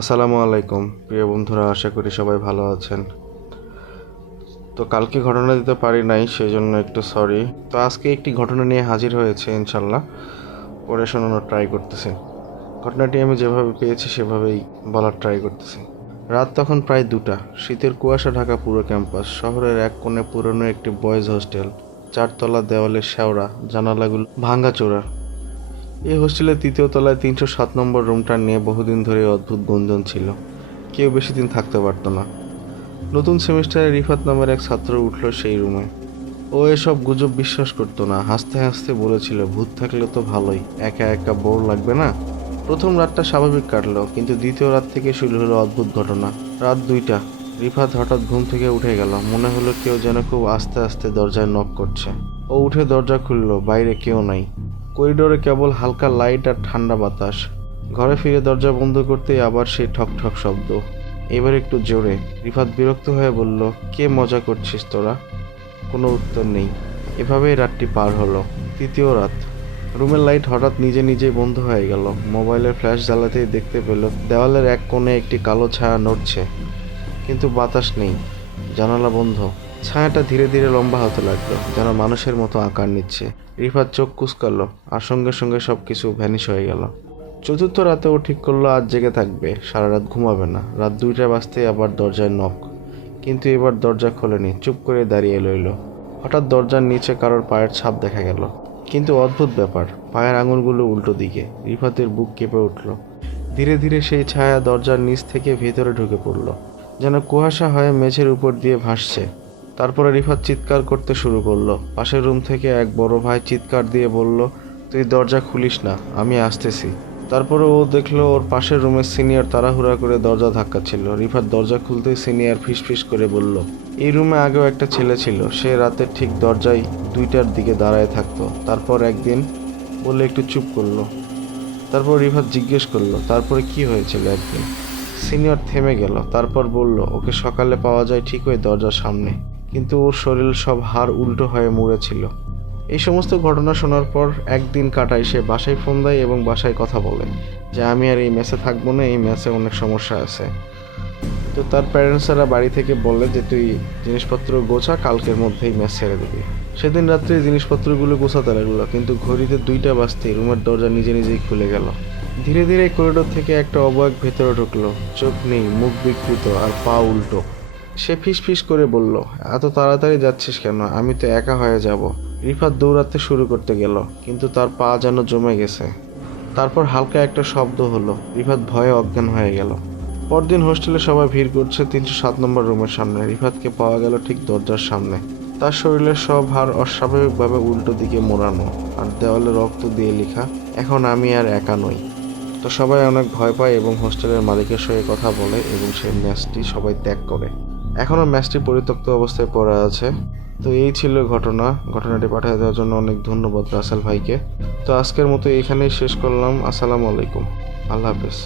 আসসালামু আলাইকুম প্রিয় বন্ধুরা, আশা করি সবাই ভালো আছেন। তো কালকে ঘটনা দিতে পারি নাই, সেই জন্য একটু সরি। তো আজকে একটি ঘটনা নিয়ে হাজির হয়েছে, ইনশাল্লাহ পড়ে শোনানোর ট্রাই করতেছি। ঘটনাটি আমি যেভাবে পেয়েছি সেভাবেই বলার ট্রাই করতেছি। রাত তখন প্রায় 2টা। শীতের কুয়াশা ঢাকা পুরো ক্যাম্পাস। শহরের এক কোণে পুরনো একটি বয়েজ হোস্টেল। 4 তলা, দেওয়ালের শেওড়া, জানালাগুলো ভাঙাচোরা। এই হোস্টেলের 3য় তলায় 307 নম্বর রুমটা নিয়ে বহুদিন ধরে অদ্ভুত গুঞ্জন ছিল। কেউ বেশি দিন থাকতে পারতো না। নতুন সেমিস্টারে রিফাত নামের এক ছাত্র উঠল সেই রুমে। ও এসব গুজব বিশ্বাস করতো না। হাসতে হাসতে বলেছিল, ভূত থাকলে তো ভালোই, একা একা বোর লাগবে না। প্রথম রাতটা স্বাভাবিক কাটলো, কিন্তু দ্বিতীয় রাত থেকে শুরু হলো অদ্ভুত ঘটনা। রাত 2টা। রিফাত হঠাৎ ঘুম থেকে উঠে গেল। মনে হলো কেউ যেন খুব আস্তে আস্তে দরজায় নক করছে। ও উঠে দরজা খুলল। বাইরে কেউ নাই। করিডোরে কেবল হালকা লাইট আর ঠান্ডা বাতাস। ঘরে ফিরে দরজা বন্ধ করতেই আবার সেই ঠক ঠক শব্দ, এবার একটু জোরে। রিফাত বিরক্ত হয়ে বলল, কে মজা করছিস তোরা? কোনো উত্তর নেই। এভাবেই রাতটি পার হলো। তৃতীয় রাত। রুমের লাইট হঠাৎ নিজে নিজেই বন্ধ হয়ে গেল। মোবাইলের ফ্ল্যাশ জ্বালাতেই দেখতে পেল দেওয়ালের এক কোণে একটি কালো ছায়া নড়ছে, কিন্তু বাতাস নেই। জানালা বন্ধ। ছায়াটা ধীরে ধীরে লম্বা হতে লাগলো, যেন মানুষের মতো আকার নিচ্ছে। রিফাত চোখ কুঁচকালো, আর সঙ্গে সঙ্গে সব কিছু ভ্যানিশ হয়ে গেল। চতুর্থ রাতে ও ঠিক করলো আজ জেগে থাকবে, সারা রাত ঘুমাবে না। রাত 2টা বাজতেই আবার দরজায় নক, কিন্তু এবার দরজা খোলেনি। চুপ করে দাঁড়িয়ে রইল। হঠাৎ দরজার নিচে কারোর পায়ের ছাপ দেখা গেল, কিন্তু অদ্ভুত ব্যাপার, পায়ের আঙুলগুলো উল্টো দিকে। রিফাতের বুক কেঁপে উঠল। ধীরে ধীরে সেই ছায়া দরজার নিচ থেকে ভেতরে ঢুকে পড়ল, যেন কুয়াশা হয়ে মেঝের উপর দিয়ে ভাসছে। তারপরে রিফাত চিৎকার করতে শুরু করলো। পাশের রুম থেকে এক বড় ভাই চিৎকার দিয়ে বলল, তুই দরজা খুলিস না, আমি আসতেছি। তারপরে ও দেখলো ওর পাশের রুমের সিনিয়র তাড়াহুড়া করে দরজা ধাক্কাচ্ছিল। রিফাত দরজা খুলতেই সিনিয়র ফিসফিস করে বলল, এই রুমে আগেও একটা ছেলে ছিল, সে রাতে ঠিক দরজায় 2টার দিকে দাঁড়ায় থাকতো। তারপর একদিন বলে একটু চুপ করলো। তারপর রিফাত জিজ্ঞেস করলো, তারপরে কি হয়েছিল একদিন? সিনিয়র থেমে গেল, তারপর বলল, ওকে সকালে পাওয়া যায় ঠিক ওই দরজার সামনে, কিন্তু ওর শরীর সব হাড় উল্টো হয়ে মুড়েছিল। এই সমস্ত ঘটনা শোনার পর একদিন কাটায় সে বাসায় ফোন দেয় এবং বাসায় কথা বলে যে আমি আর এই মেসে থাকবো না, এই মেসে অনেক সমস্যা আছে। তো তার প্যারেন্টসরা বাড়ি থেকে বলে যে তুই জিনিসপত্র গোছা, কালকের মধ্যেই মেস ছেড়ে দিবি। সেদিন রাত্রে জিনিসপত্রগুলো গোছাতে লাগলো, কিন্তু ঘড়িতে 2টা বাজতেই রুমের দরজা নিজে নিজেই খুলে গেল। ধীরে ধীরে করিডোর থেকে একটা অবয়ব ভেতরে ঢুকলো। চোখ নেই, মুখ বিকৃত, আর পা উল্টো। সে ফিস ফিস করে বলল, এত তাড়াতাড়ি যাচ্ছিস কেন? আমি তো একা হয়ে যাব। রিফাত দৌড়াতে শুরু করতে গেল, কিন্তু তার পা যেন জমে গেছে। তারপর হালকা একটা শব্দ হলো। রিফাত ভয়ে অজ্ঞান হয়ে গেল। পরদিন হোস্টেলে সবাই ভিড় করছে 307 নম্বর রুমের সামনে। রিফাতকে পাওয়া গেল ঠিক দরজার সামনে। তার শরীরের সব হাড় অস্বাভাবিকভাবে উল্টো দিকে মোড়ানো, আর দেওয়ালে রক্ত দিয়ে লেখা, এখন আমি আর একা নই। তো সবাই অনেক ভয় পায় এবং হোস্টেলের মালিকের সঙ্গে কথা বলে এবং সেই ম্যাচটি সবাই ত্যাগ করে। এখনও ম্যাচটি পরিত্যক্ত অবস্থায় পড়ে আছে। তো এই ছিল ঘটনাটি পাঠিয়ে দেওয়ার জন্য অনেক ধন্যবাদ রাসেল ভাইকে। তো আজকের মতো এখানেই শেষ করলাম। আসসালামু আলাইকুম, আল্লাহ হাফেজ।